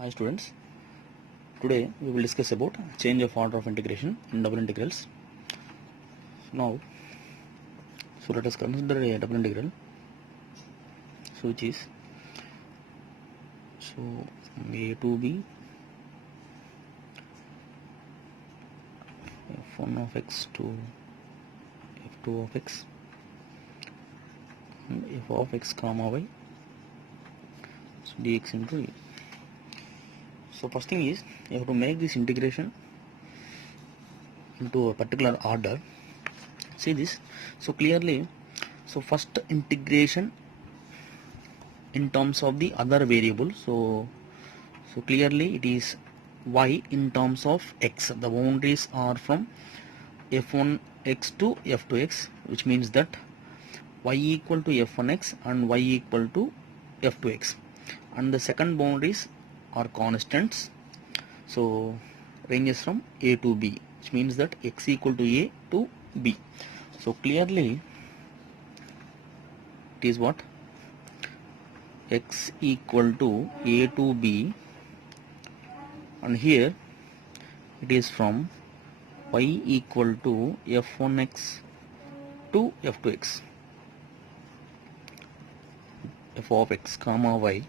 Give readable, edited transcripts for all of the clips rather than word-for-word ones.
Hi students, today we will discuss about change of order of integration in double integrals. Now, let us consider a double integral, which is from a to b f1 of x to f2 of x and f of x comma y, so dx into e. So first thing is you have to make this integration into a particular order. See this. So clearly, so first integration in terms of the other variable. So clearly it is y in terms of x. The boundaries are from f1x to f2x, which means that y equal to f1x and y equal to f2x, and the second boundaries are constants, so ranges from a to b, which means that x equal to a to b. So clearly it is what, x equal to a to b, and here it is from y equal to f1x to f2x, f of x comma y.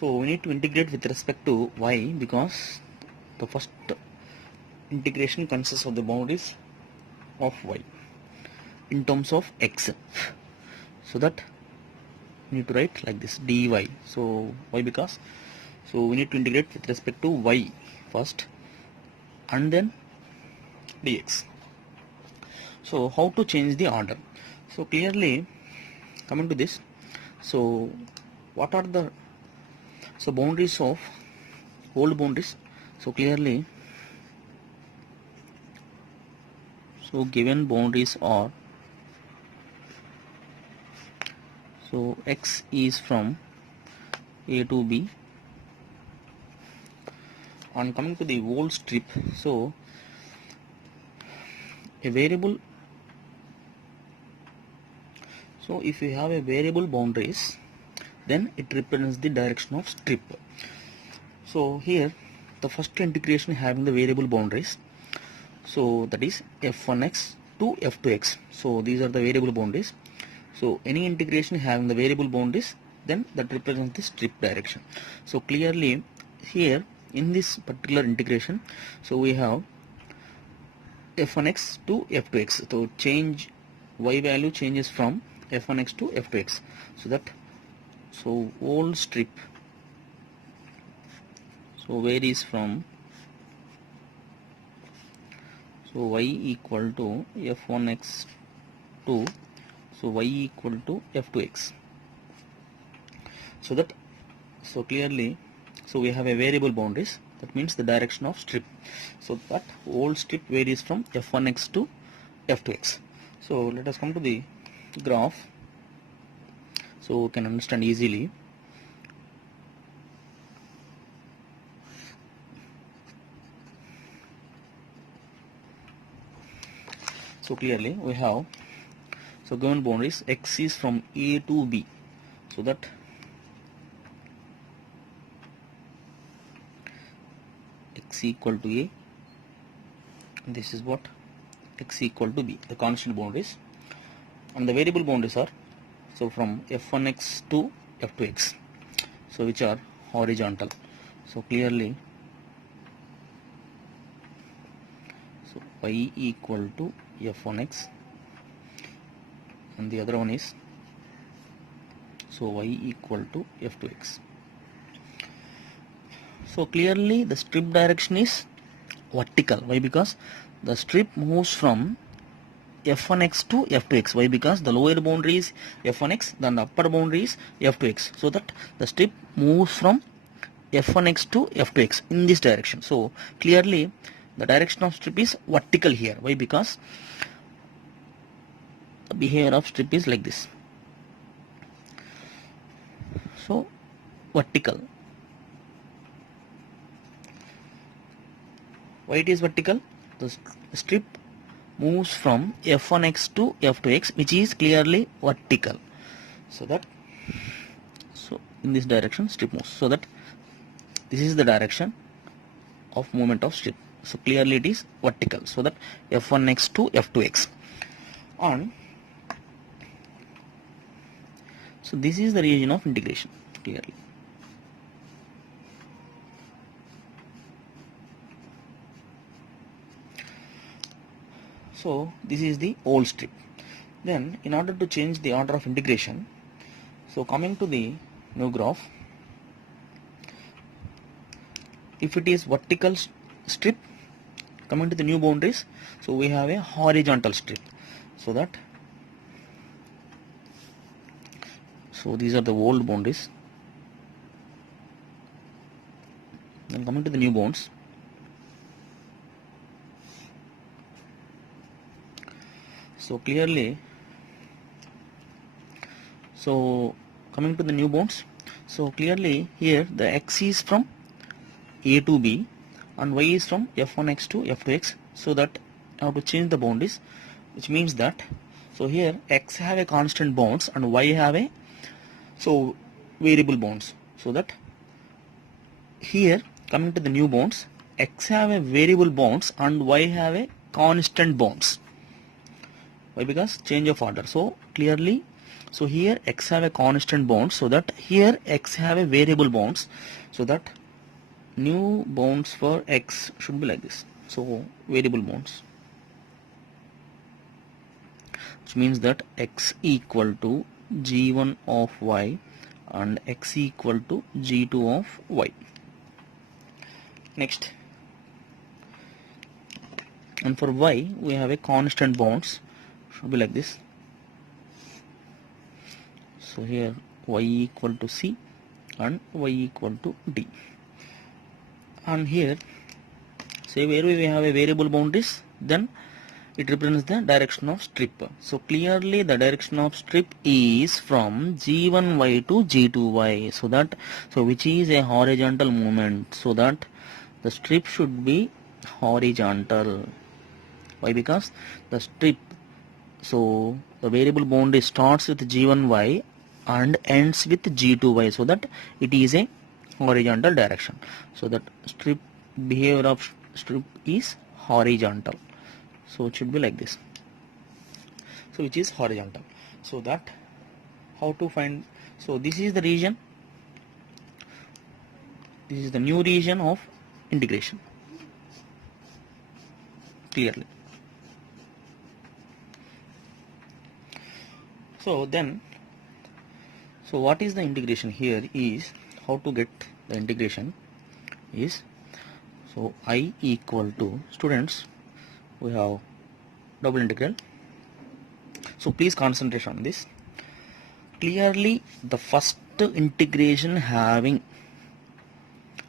So we need to integrate with respect to y because the first integration consists of the boundaries of y in terms of x. So that we need to write like this, dy. So why? Because so we need to integrate with respect to y first and then dx. So how to change the order? So clearly coming to this, so what are the boundaries of old boundaries? So clearly, so given boundaries are, so x is from a to b, and coming to the whole strip, so a variable, so if you have a variable boundaries, then it represents the direction of strip. So here the first integration having the variable boundaries, so that is f1x to f2x. So these are the variable boundaries. So any integration having the variable boundaries, then that represents the strip direction. So clearly here in this particular integration, so we have f1x to f2x. So change y value changes from f1x to f2x, so that so whole strip so varies from, so y equal to f1x to, so y equal to f2x, so that so clearly so we have a variable boundaries, that means the direction of strip, so that whole strip varies from f1x to f2x. So let us come to the graph so we can understand easily. So clearly we have, so given boundaries, x is from a to b, so that x equal to a, this is what, x equal to b, the constant boundaries, and the variable boundaries are, so from f1x to f2x, so which are horizontal. So clearly, so y equal to f1x, and the other one is, so y equal to f2x. So clearly the strip direction is vertical. Why? Because the strip moves from f1x to f2x. Why? Because the lower boundary is f1x, then the upper boundary is f2x, so that the strip moves from f1x to f2x in this direction. So clearly the direction of strip is vertical here. Why? Because the behavior of strip is like this, so vertical. Why it is vertical? The strip moves from f1x to f2x, which is clearly vertical, so that, so in this direction strip moves, so that this is the direction of movement of strip. So clearly it is vertical, so that f1x to f2x. And so this is the region of integration clearly. So this is the old strip. Then in order to change the order of integration, so coming to the new graph, if it is vertical strip, coming to the new boundaries, so we have a horizontal strip, so that, so these are the old boundaries. Then coming to the new bounds, so clearly, so coming to the new bounds, so clearly here the x is from a to b and y is from f1x to f2x, so that I have to change the boundaries, which means that, so here x have a constant bounds and y have a so variable bounds, so that here coming to the new bounds, x have a variable bounds and y have a constant bounds. Why? Because change of order. So clearly, so here x have a constant bound, so that here x have a variable bounds, so that new bounds for x should be like this. So variable bounds, which means that x equal to g1 of y and x equal to g2 of y. Next, and for y we have a constant bounds, should be like this. So here y equal to c and y equal to d. And here, say where we have a variable boundaries, then it represents the direction of strip. So clearly the direction of strip is from g1y to g2y, so that, so which is a horizontal movement, so that the strip should be horizontal. Why? Because the strip, so the variable boundary starts with g1y and ends with g2y, so that it is a horizontal direction, so that strip behavior of strip is horizontal, so it should be like this, so which is horizontal. So that how to find, so this is the region, this is the new region of integration clearly. So then, so what is the integration here is, how to get the integration is, so I equal to, students, we have double integral, so please concentrate on this. Clearly the first integration having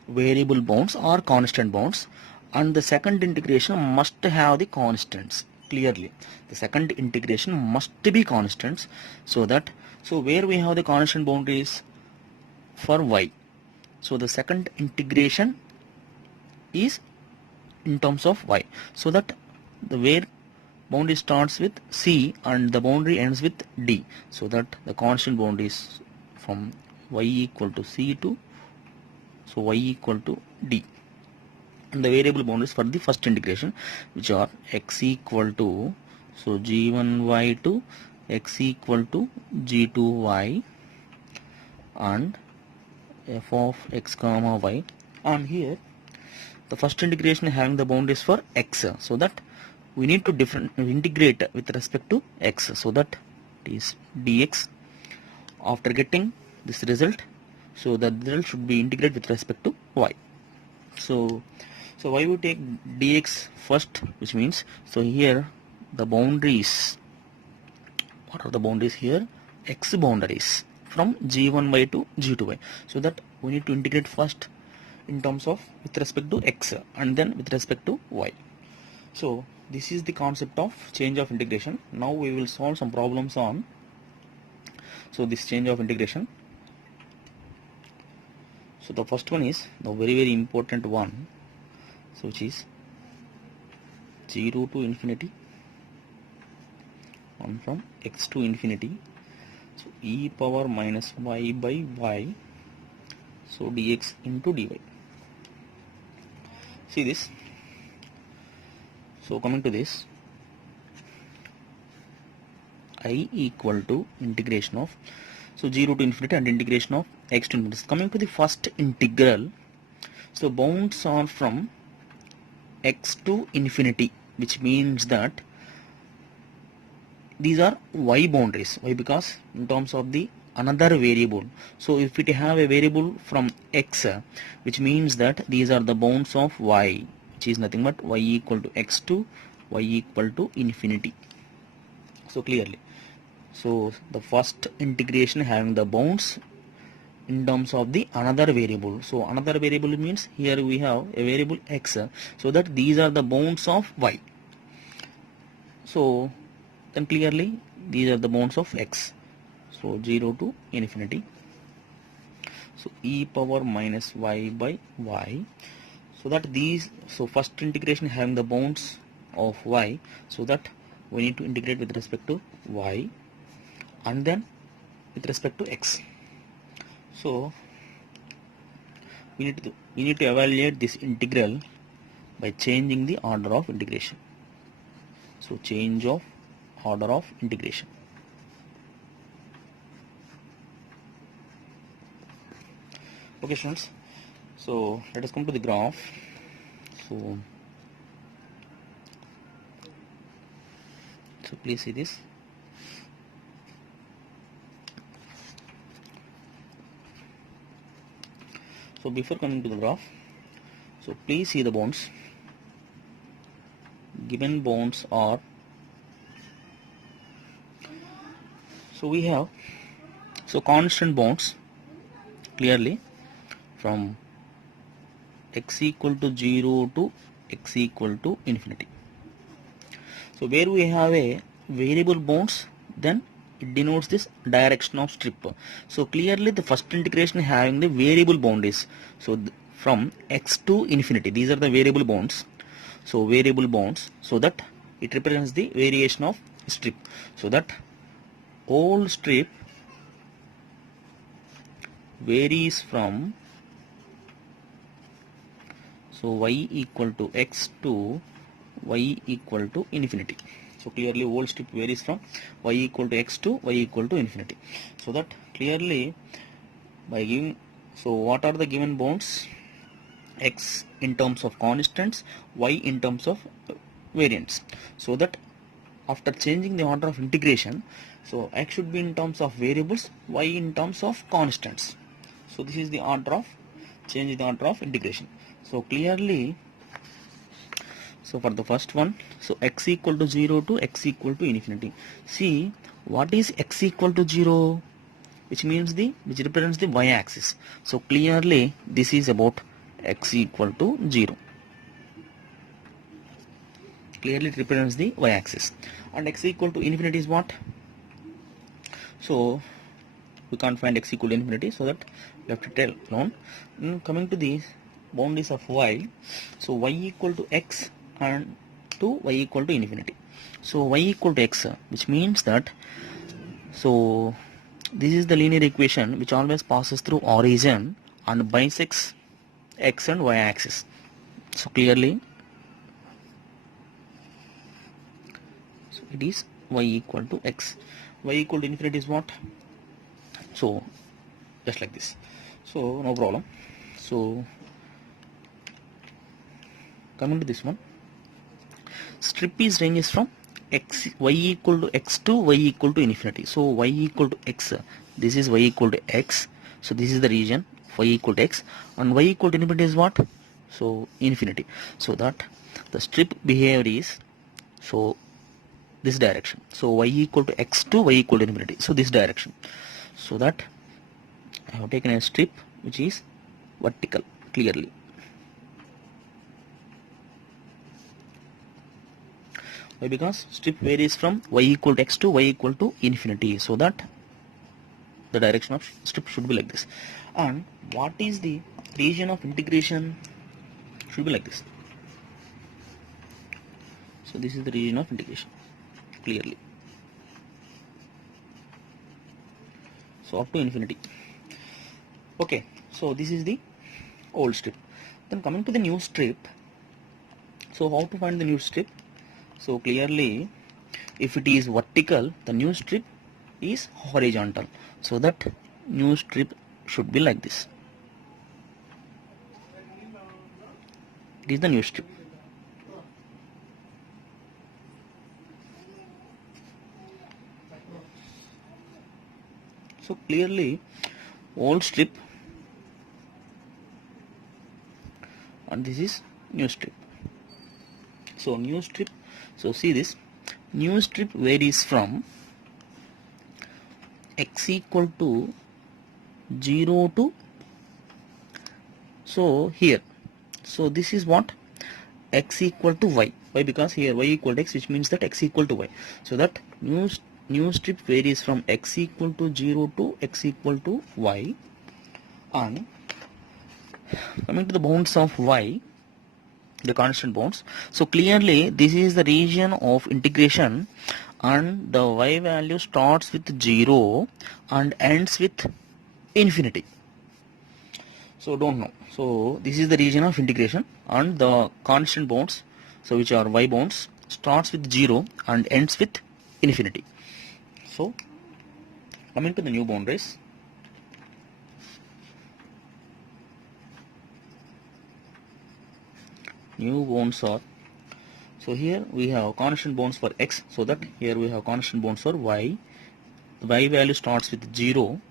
variable bounds or constant bounds, and the second integration must have the constants. Clearly the second integration must be constants, so that, so where we have the constant boundaries for y, so the second integration is in terms of y, so that the where boundary starts with c and the boundary ends with d, so that the constant boundary is from y equal to c to, so y equal to d, and the variable boundaries for the first integration, which are x equal to, so g1y to x equal to g2y and f of x comma y. And here the first integration having the boundaries for x, so that we need to integrate with respect to x, so that it is dx. After getting this result, so the result should be integrated with respect to y. So why we take dx first, which means, so here the boundaries, what are the boundaries here, x boundaries from g1y to g2y, so that we need to integrate first in terms of with respect to x and then with respect to y. So this is the concept of change of integration. Now we will solve some problems on, so this change of integration. So the first one is the very important one, so which is 0 to infinity, 1 from x to infinity, so e power minus y by y, so dx into dy. See this. So coming to this, I equal to integration of 0 to infinity and integration of x to infinity. Coming to the first integral, so bounds are from x to infinity, which means that these are y boundaries. Why? Because in terms of the another variable. So if we have a variable from x, which means that these are the bounds of y, which is nothing but y equal to x to y equal to infinity. So clearly, so the first integration having the bounds in terms of the another variable. So another variable means here we have a variable x, so that these are the bounds of y. So then clearly these are the bounds of x. So 0 to infinity. So e power minus y by y. So that these, so first integration having the bounds of y, so that we need to integrate with respect to y and then with respect to x. So we need to evaluate this integral by changing the order of integration. So change of order of integration. Okay students, so let us come to the graph. So please see this. So before coming to the graph, so please see the bounds. Given bounds are, so we have constant bounds clearly from x equal to 0 to x equal to infinity. So where we have a variable bounds, then it denotes this direction of strip. So clearly the first integration having the variable boundaries. So from x to infinity, these are the variable bounds. So variable bounds, so that it represents the variation of strip. So that whole strip varies from, so y equal to x to y equal to infinity. So clearly whole strip varies from y equal to x to y equal to infinity. So that clearly by giving, so what are the given bounds? X in terms of constants, y in terms of variance. So that after changing the order of integration, so x should be in terms of variables, y in terms of constants. So this is the order of change, the order of integration. So clearly, so for the first one, so x equal to 0 to x equal to infinity. See, what is x equal to 0? Which represents the y-axis. So clearly this is about x equal to 0. Clearly it represents the y-axis. And x equal to infinity is what? So we can't find x equal to infinity, so that we have to tell alone. Coming to the boundaries of y, so y equal to x and to y equal to infinity. So y equal to x, which means that, so this is the linear equation which always passes through origin and bisects x and y axis. So clearly, so it is y equal to x. Y equal to infinity is what? So just like this. So no problem. So coming to this one, strip is ranges from x, y equal to x to y equal to infinity. So y equal to x, this is y equal to x. So this is the region y equal to x, and y equal to infinity is what? So infinity. So that the strip behavior is, so this direction. So y equal to x to y equal to infinity. So this direction. So that I have taken a strip which is vertical clearly. Why? Because strip varies from y equal to x to y equal to infinity. So that the direction of strip should be like this. And what is the region of integration? Should be like this. So this is the region of integration clearly. So up to infinity. Okay, so this is the old strip. Then coming to the new strip, So how to find the new strip? So clearly, if it is vertical, the new strip is horizontal. So that new strip should be like this. It is the new strip. So clearly, old strip, and this is new strip. So new strip, so see this, new strip varies from x equal to 0 to, so here, so this is what, x equal to y. Why? Because here y equal to x, which means that x equal to y. So that new strip varies from x equal to 0 to x equal to y. And coming to the bounds of y, the constant bounds, so clearly this is the region of integration, and the y value starts with 0 and ends with infinity. So don't know. So this is the region of integration, and the constant bounds, so which are y bounds, starts with 0 and ends with infinity. So coming to the new boundaries, new bounds are, so here we have constant bounds for x, so that here we have constant bounds for y. The y value starts with 0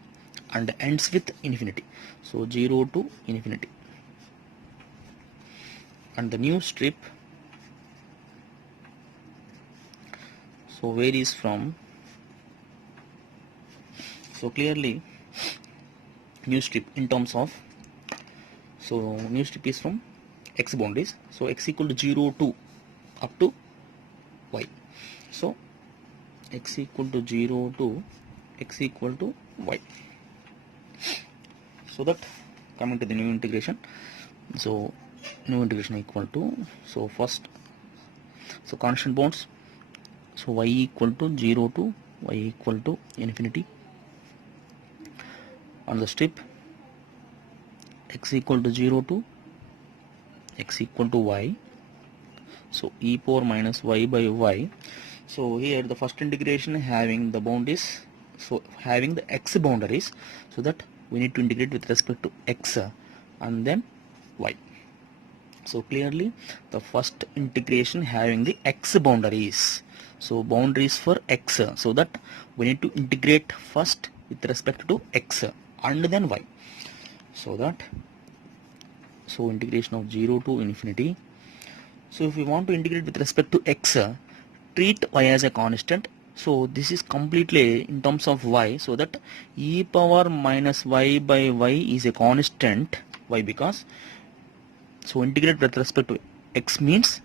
and ends with infinity. So 0 to infinity. And the new strip, so varies from, so clearly new strip in terms of, so new strip is from x boundaries, so x equal to 0 to up to y. So x equal to 0 to x equal to y. So that coming to the new integration, so new integration equal to, so first, so constant bounds, so y equal to 0 to y equal to infinity, on the strip x equal to 0 to x equal to y, so e power minus y by y. So here the first integration having the boundaries, so having the x boundaries, so that we need to integrate with respect to x and then y. So clearly the first integration having the x boundaries, so boundaries for x, so that we need to integrate first with respect to x and then y. So that, so integration of 0 to infinity. So if we want to integrate with respect to x, treat y as a constant. So this is completely in terms of y, so that e power minus y by y is a constant. Why? Because, so integrate with respect to x means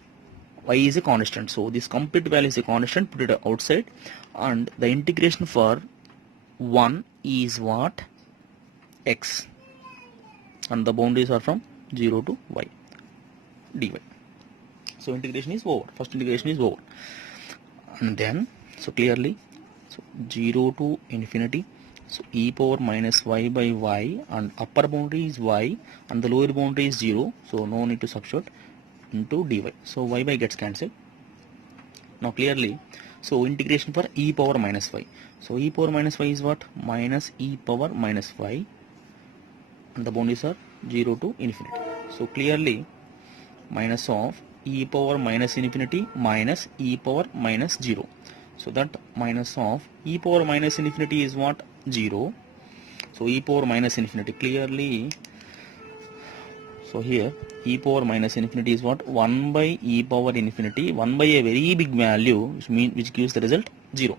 y is a constant, so this complete value is a constant, put it outside, and the integration for 1 is what, x, and the boundaries are from 0 to y dy. So integration is over, first integration is over, and then, so clearly, so 0 to infinity, so e power minus y by y, and upper boundary is y and the lower boundary is 0, so no need to substitute, into dy. So y by gets cancelled. Now clearly, so integration for e power minus y, so e power minus y is what, minus e power minus y, and the boundaries are 0 to infinity. So clearly minus of e power minus infinity minus e power minus 0, so that minus of e power minus infinity is what, 0. So e power minus infinity, clearly, so here e power minus infinity is what, 1 by e power infinity, 1 by a very big value, which gives the result 0.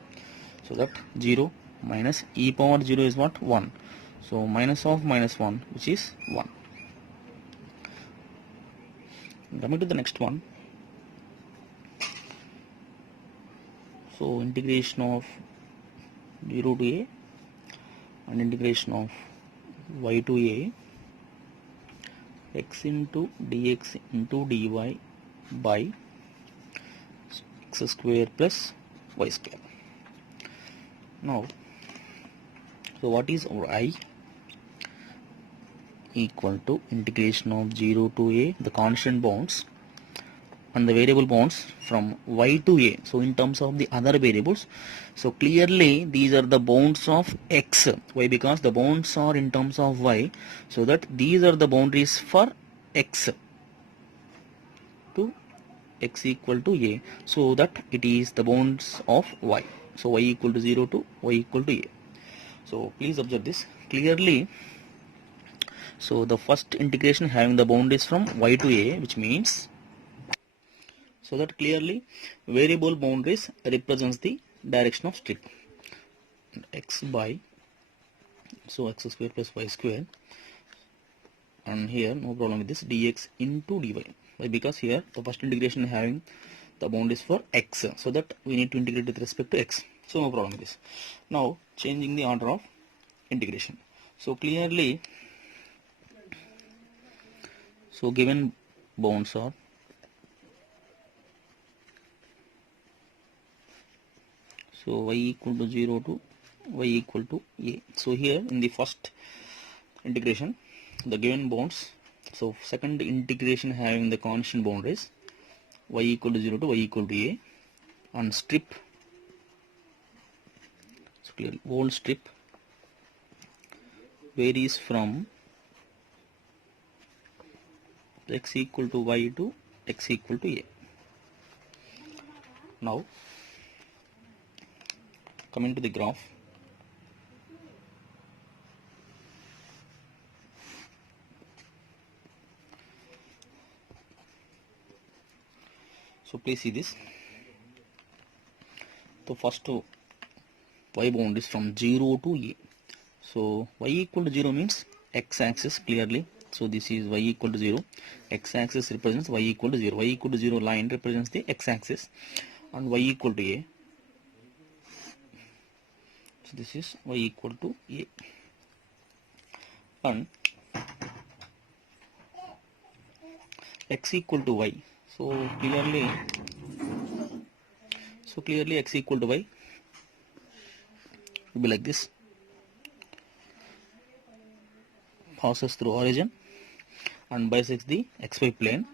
So that 0 minus e power 0 is what, 1. So minus of minus 1, which is 1. Coming to the next one, so integration of 0 to a and integration of y to a, x into dx into dy by x square plus y square. Now, so what is our I? Equal to integration of 0 to a, the constant bounds, and the variable bounds from y to a. So in terms of the other variables, so clearly these are the bounds of x. Why? Because the bounds are in terms of y, so that these are the boundaries for x to x equal to a, so that it is the bounds of y. So y equal to 0 to y equal to a. So please observe this clearly. So the first integration having the boundaries from y to a, which means, so that clearly variable boundaries represents the direction of strip. X by, so x square plus y square, and here no problem with this, dx into dy. Why? Because here the first integration having the boundaries for x, so that we need to integrate with respect to x. So no problem with this. Now changing the order of integration. So clearly, so given bounds are, so y equal to 0 to y equal to a. So here in the first integration, the given bounds, so second integration having the constant boundaries y equal to 0 to y equal to a, and strip, so clearly whole strip varies from x equal to y to x equal to a. Now coming to the graph, so please see this. So first y bound is from 0 to a. So y equal to 0 means x axis clearly. So this is y equal to 0. X axis represents y equal to 0. Y equal to 0 line represents the x axis, and y equal to a. So this is y equal to a, and x equal to y. So clearly x equal to y will be like this. Passes through origin and bisects the xy plane,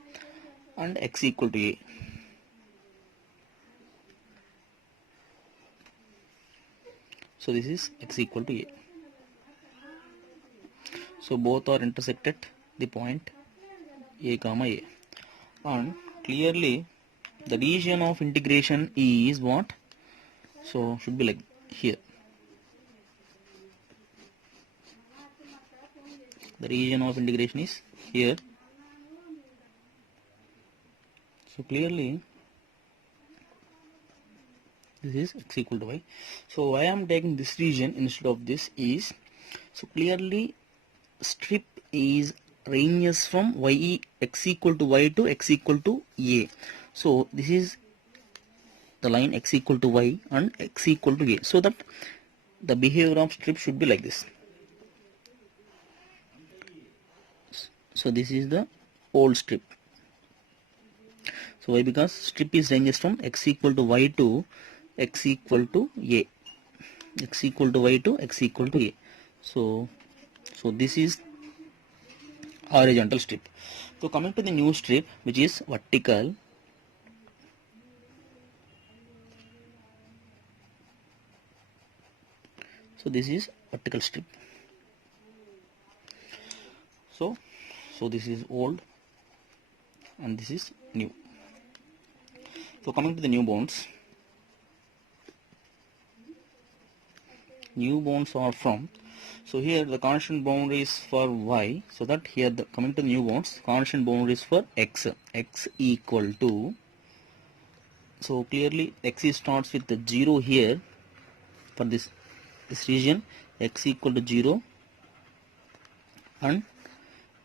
and x equal to a. So this is x equal to a. So both are intersected the point a comma a, and clearly the region of integration is what? So should be like here. The region of integration is here. So clearly this is x equal to y. So why I am taking this region instead of this is, so clearly strip is ranges from y x equal to y to x equal to a. So this is the line x equal to y and x equal to a, so that the behavior of strip should be like this. So this is the old strip. So why? Because strip is ranges from x equal to y to x equal to a, x equal to y to x equal to a. So this is horizontal strip. So coming to the new strip, which is vertical. So this is vertical strip. So this is old and this is new. So coming to the new bounds. New bounds are from, so here the constant boundary is for y, so that here the coming to the new bounds, constant boundary is for x equal to, so clearly x starts with the 0 here for this region, x equal to 0 and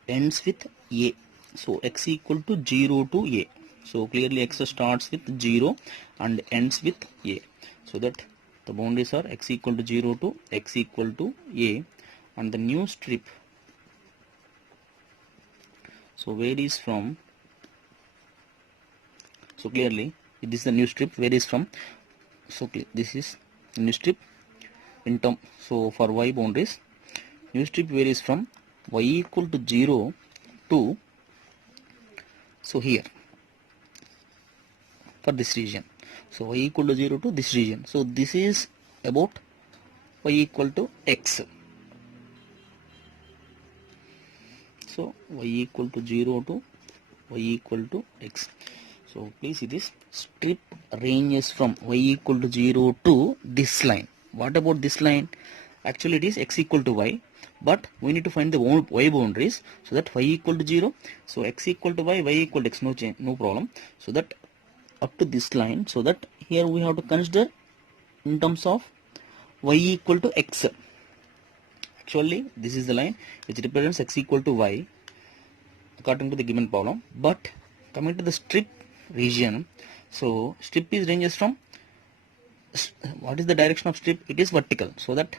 ends with a. So x equal to 0 to a. So clearly x starts with 0 and ends with a. So that the boundaries are x equal to 0 to x equal to a, and the new strip, so varies from, so clearly this is the new strip varies from, so this is new strip in term, so for y boundaries new strip varies from y equal to 0 to, so here for this region. So y equal to 0 to this region. So this is about y equal to x. So y equal to 0 to y equal to x. So please see this strip ranges from y equal to 0 to this line. What about this line? Actually it is x equal to y, but we need to find the y boundaries, so that y equal to 0, so x equal to y, y equal to x, no change, no problem. So that up to this line, so that here we have to consider in terms of y equal to x. Actually this is the line which represents x equal to y according to the given problem. But coming to the strip region, so strip is ranges from, what is the direction of strip? It is vertical, so that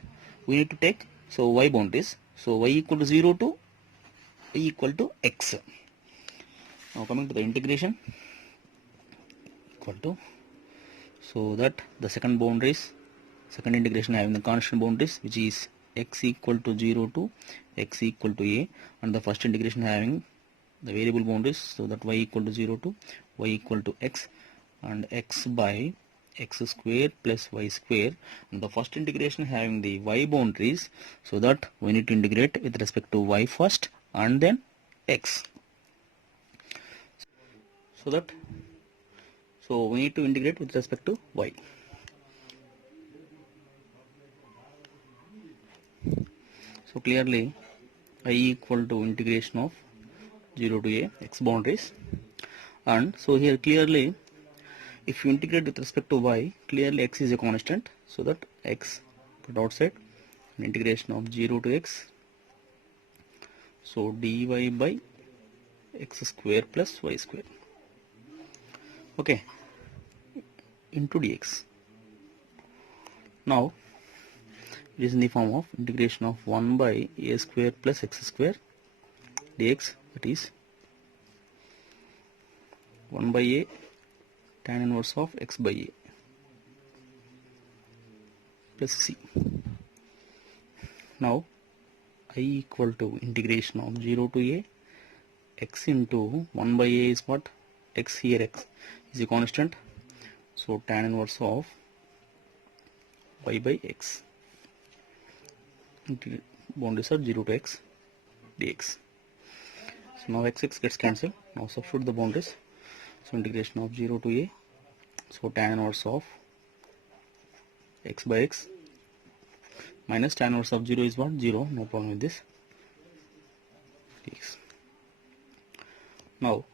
we need to take so y boundaries, so y equal to 0 to y equal to x. Now coming to the integration, equal to, so that the second integration having the constant boundaries, which is x equal to 0 to x equal to a, and the first integration having the variable boundaries, so that y equal to 0 to y equal to x, and x by x square plus y square, and the first integration having the y boundaries, so that we need to integrate with respect to y first and then x. So we need to integrate with respect to y. So clearly I equal to integration of 0 to a x boundaries, and so here clearly if you integrate with respect to y, clearly x is a constant, so that x put outside, and integration of 0 to x, so dy by x square plus y square, okay, into dx. Now it is in the form of integration of 1 by a square plus x square dx, that is 1 by a tan inverse of x by a plus c. Now I equal to integration of 0 to a x into 1 by a is what? X, here x is a constant, so tan inverse of y by x, boundaries are 0 to x dx. So now x gets cancelled. Now substitute the boundaries, so integration of 0 to a, so tan inverse of x by x minus tan inverse of 0 is what? 0, no problem with this dx. Now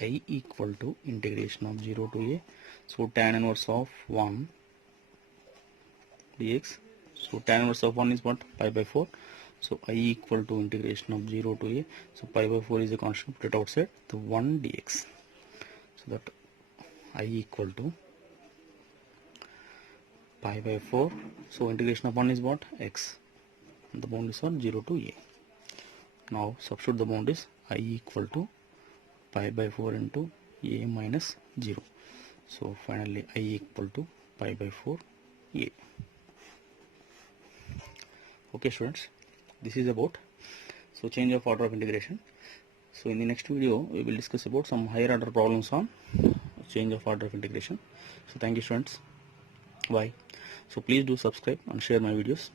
I equal to integration of 0 to a, so tan inverse of 1 dx, so tan inverse of 1 is what? Pi by 4, so I equal to integration of 0 to a, so pi by 4 is a constant, put it outside, the 1 dx, so that I equal to pi by 4, so integration of 1 is what? X, and the boundaries are 0 to a. Now substitute the boundaries, I equal to pi by 4 into a minus 0, so finally I equal to pi by 4 a. Okay students, this is about so change of order of integration. So in the next video we will discuss about some higher order problems on change of order of integration. So thank you students, bye. So please do subscribe and share my videos.